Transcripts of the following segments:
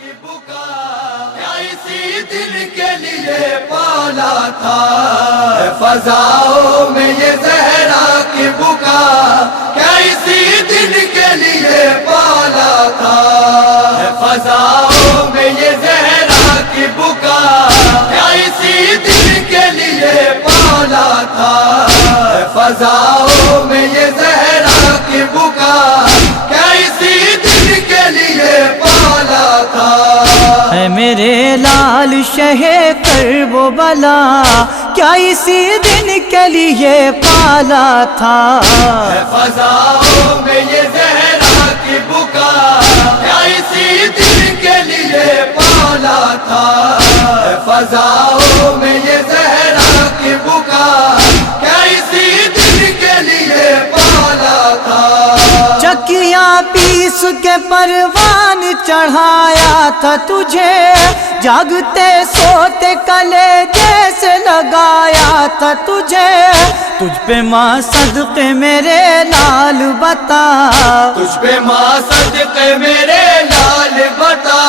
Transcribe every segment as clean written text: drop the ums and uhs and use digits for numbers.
کی بکا کیا اسی دل کے لیے پالا تھا، فضاؤں میں یہ زہرا کی بکا کیا اسی دل کے لیے پالا تھا، فضاؤں میں یہ زہرا کی بکا کیا اسی دل کے لیے پالا تھا، فضاؤں میں یہ زہرا کی بکا کیا اسی دل کے لیے پالا تھا۔ اے میرے لال شہ کرب و بلا کیا اسی دن کے لیے پالا تھا، فضاؤں میں یہ زہرا کی بکا کیا اسی دن کے لیے پالا تھا، فضاؤں میں یہ زہرا کی بکا کیا اسی دن کے لیے پالا تھا۔ چکیاں پیس کے پروان چڑھایا تھا تجھے، جاگتے سوتے کلے جیسے لگایا تھا تجھے، تجھ پہ ماں صدقے میرے لال بتا، تجھ پہ ماں صدقے میرے لال بتا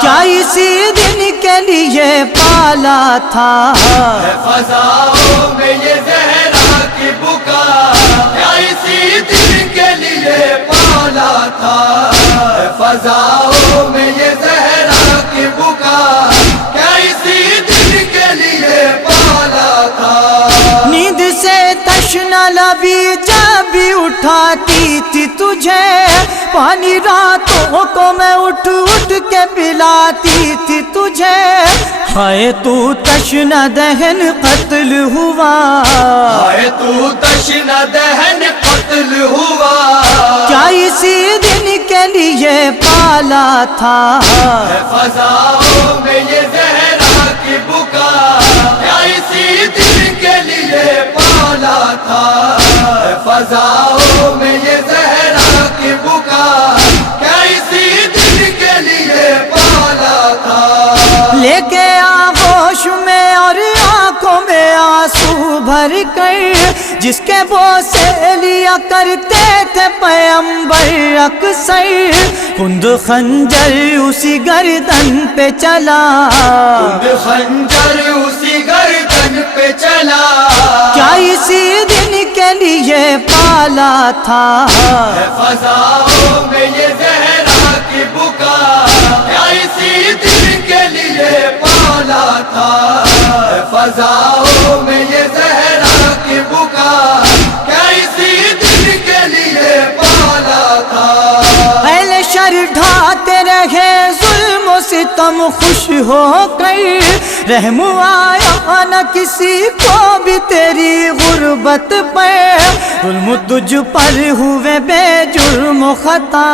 کیا اسی دن کے لیے پالا تھا، فضاؤں میں یہ زہرا کی بکا کیا اسی دن کے لیے پالا تھا، فضاؤں میں یہ زہرا کی بکا کیا اسی دن کے لیے پالا تھا۔ نیند سے تشنا لبی جب بھی اٹھاتی تھی تجھے، پانی راتوں کو میں اٹھ اٹھ کے پلاتی تھی تجھے، ہائے تو تشنا دہن قتل ہوا، ہائے تو تشنا دہن قتل ہوا، کیا اسی دن کے لیے پالا تھا، فضاؤں میں یہ زہرا کی بکا کیا اسی دن کے لیے پالا تھا، فضاؤں میں یہ زہرا کی بکا کیا اسی دن کے لیے پالا تھا۔ لے کے آغوش میں اور آنکھوں میں آنسو بھر کر جس کے بوسے لیا کرتے تھے پیغمبر اکثر، کند خنجر اسی گردن پہ چلا، کند خنجر اسی گردن پہ چلا، کیا اسی دن کے لیے پالا تھا، فضاؤں میں یہ زہرا کی بکا کیا اسی دن کے لیے پالا تھا، فضاؤں میں یہ زہرا کی بکا کیا اسی دن کے لیے پالا تھا۔ اہل شر ڈھاتے رہے ظلم و ستم خوش ہو کر، رحم آیا نہ کسی کو بھی تیری غربت پر، ظلم تجھ پر ہوئے بے جرم و خطا،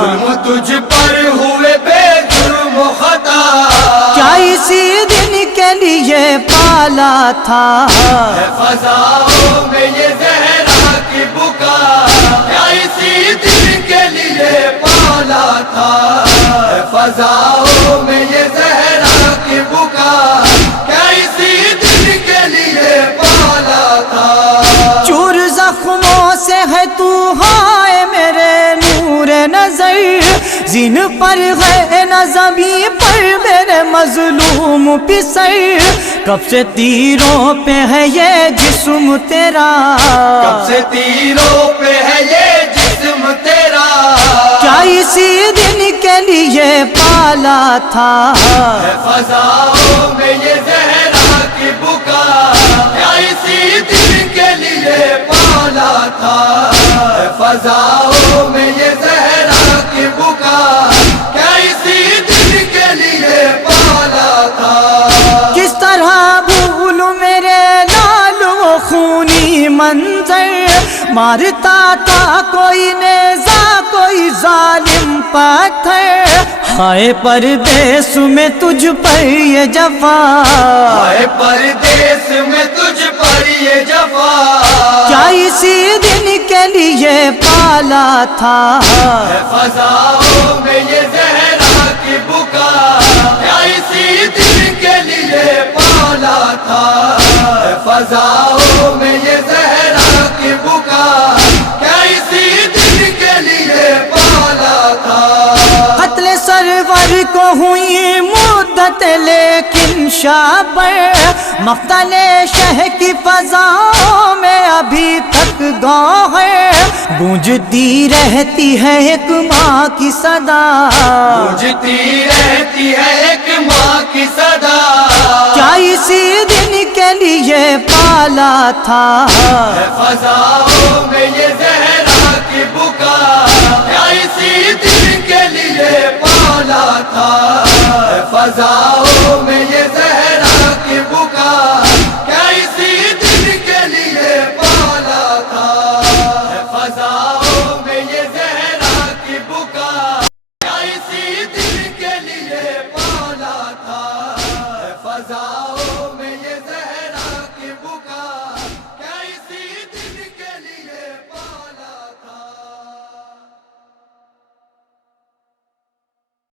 ظلم تجھ پر ہوئے بے جرم و خطا، کیا اسی دن کے لیے پالا تھا، فضاؤں میں یہ زہرا کی بکا کیا اسی دن کے لیے پالا تھا، فضاؤں میں یہ زہرا کی بکا کیا اسی دن کے لیے پالا تھا۔ چور زخموں سے ہے تو ہائے میرے نور نظر، زین پر ہے نہ زمین پر میرے مظلوم پسر، کب سے تیروں پہ ہے یہ جسم تیرا، کب سے تیروں پہ ہے یہ جسم تیرا، کیا اسی دن کے لیے پالا تھا، فضاؤں میں یہ زہرا کی بکا کیا اسی دن کے لیے پالا تھا، فضاؤں میں یہ زہرا کی بکا کیا اسی دن کے لیے پالا تھا۔ کس طرح بھولوں میرے لال و خونی منظر، مارتا تھا کوئی نیزا کوئی ظالم پتھر، ہائے پردیس میں تجھ پر یہ جفا، ہائے پردیس میں تجھ پر یہ جفا، کیا اسی دن کے لیے پالا تھا، فضاؤں میں یہ زہرا کی بکا کیا اسی دن کے لیے پالا تھا، فضاؤں میں یہ زہرا کی بکا کیا اسی دن کے لیے پالا تھا۔ قتل سرور سفر کو ہوئی مدت لیکن شب مقتل شہ کی فضاؤں میں ابھی تک گاہ ہے گونجتی رہتی ہے ایک ماں کی صدا گونجتی رہتی ہے ایک ماں کی صدا کیا اسی دن کے لیے پالا تھا فضاؤں میں یہ زہرا